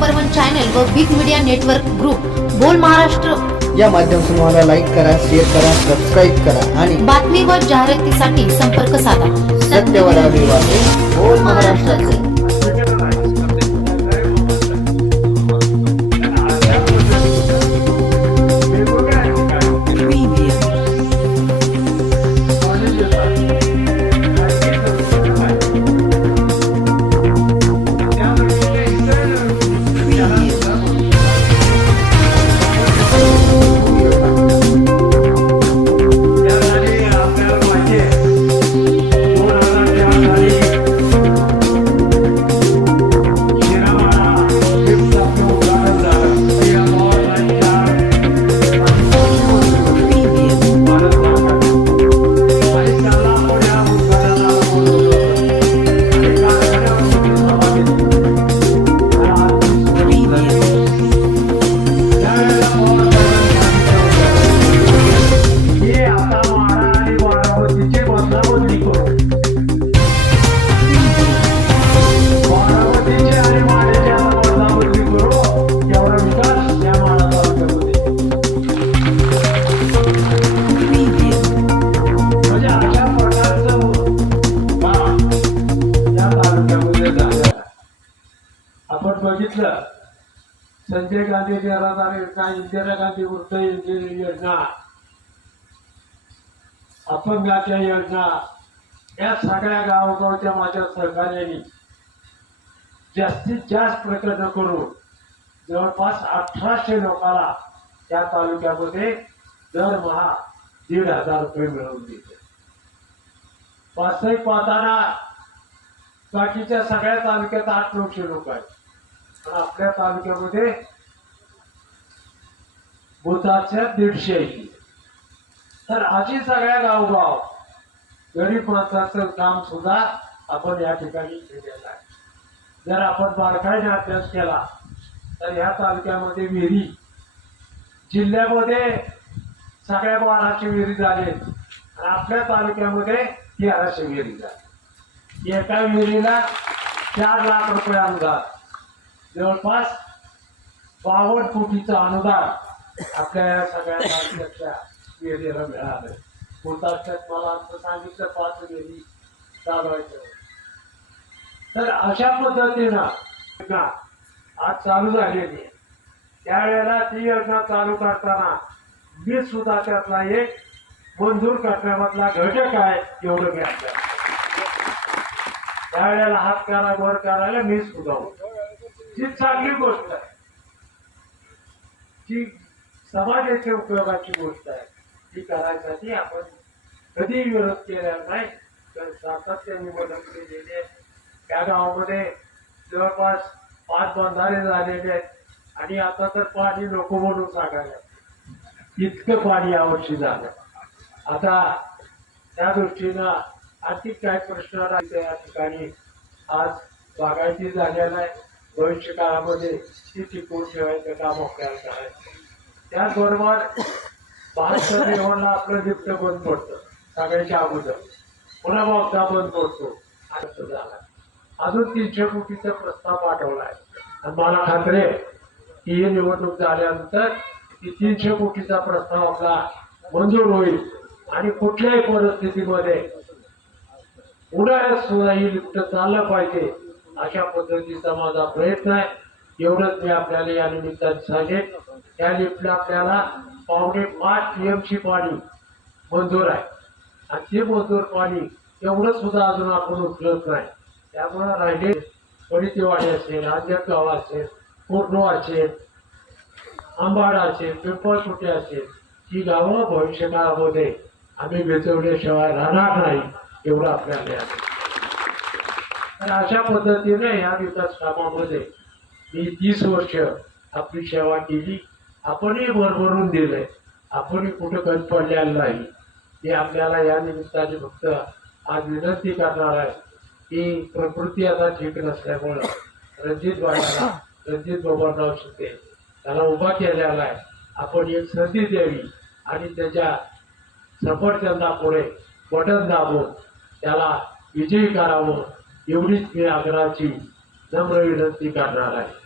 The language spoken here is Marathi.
नंबर वन चॅनल व big media network group. Bol Maharashtra. या माध्यमातून मला लाईक करा शेअर करा सबस्क्राईब करा आणि बातमी व जाहिरातीसाठी संपर्क साधा. सत्यवरा बोल महाराष्ट्राचे. सांगितलं. संजय गांधी निराधार योजना इंदिरा गांधी वृद्ध योजना. अपंगाच्या योजना. या सगळ्या गावगावच्या माझ्या सहकार्याने जास्तीत जास्त प्रकल्प करून जवळपास अठराशे लोकांना त्या तालुक्यामध्ये दरमहा दीड हजार रुपये मिळवून देते वास्तविक पाहताना बाकीच्या सगळ्या तालुक्यात आठ नऊशे लोक आहेत. पण आपल्या तालुक्यामध्ये भूताच्या दीडशे आहेत तर अशी सगळ्या गावगाव गरीब माणसाचं काम सुद्धा आपण या ठिकाणी केलेलं आहे. जर आपण बारकाईने अभ्यास केला तर या तालुक्यामध्ये विहिरी जिल्ह्यामध्ये सगळ्या बाराशे विहिरी झाली आणि आपल्या तालुक्यामध्ये तेराशे विहिरी झाली. एका विहिरीला चार लाख रुपये अनुदान. जवळपास बावन्न कोटीचं अनुदान आपल्या सगळ्या विहिरीला मिळालं भूताच्यात मला असं सांगितलं पाच विहिरी चालवायचं. तर अशा पद्धतीनं आज चालू झालेली आहे. त्यावेळेला ती योजना चालू करताना मी सुद्धा त्यातला एक मंजूर करण्यामधला घटक आहे एवढं मी आपल्याला त्यावेळेला हात करा वर करायला मी सुद्धा होतो. ही चांगली गोष्ट आहे. जी समाजाच्या उपयोगाची गोष्ट आहे. ती करायसाठी आपण कधी विरोध केला नाही तर सातत्याने मदत केलेली आहे. त्या गावामध्ये जवळपास पाच बंधारे झालेले आहेत. आणि आता तर पाणी नको म्हणून सांगायला इतकं पाणी यावर्षी झालं. आता त्या दृष्टीनं आर्थिक काय प्रश्न राहते या ठिकाणी. आज बागायती झालेला आहे. भविष्य काळामध्ये ती टिकवून ठेवायचं काम आपल्याला करायचं. त्याचबरोबर बहात्तर लेवलला आपलं लिफ्ट बंद पडतं. सगळ्याच्या अगोदर. पुन्हा बाबता बंद पडतो. असं झाला. अजून तीनशे कोटीचा प्रस्ताव पाठवलाय आणि मला खात्री आहे की ही निवडणूक झाल्यानंतर ती तीनशे कोटीचा प्रस्ताव आपला मंजूर होईल. आणि कुठल्याही परिस्थितीमध्ये उन्हाळ्यात सुद्धा ही लिफ्ट चाललं पाहिजे. अशा पद्धतीचा माझा प्रयत्न आहे. एवढंच मी आपल्याला या निमित्ताने सांगेन. त्या लिफ्टला आपल्याला पावणे पाच टीएमसी पाणी मंजूर आहे. आणि ते मंजूर पाणी एवढं सुद्धा अजून आपण उचलत नाही. त्यामुळं राहिले पडितेवाडी असेल गाव असेल पूर्णो असेल आंबाड असेल पिंपळकुटे असेल ही गावं भविष्यकाळामध्ये आम्ही वेचवल्याशिवाय राहणार नाही एवढं आपल्याला तर अशा पद्धतीने या विकास कामामध्ये मी तीस वर्ष आपली सेवा केली. आपणही भरभरून दिलंय. आपणही कुठं कमी पडलेलं नाही. हे आपल्याला या निमित्ताने फक्त आज विनंती करणार आहे की प्रकृती आता ठीक नसल्यामुळं रणजित बाळाला रणजित बाबाराव शिंदे त्याला उभा केलेला आहे. आपण एक संधी द्यावी आणि त्याच्या सफरचंदापुढे बटन दाबून त्याला विजयी करावं. एवढीच मी आग्रहाची नम्र विनंती करणार आहे.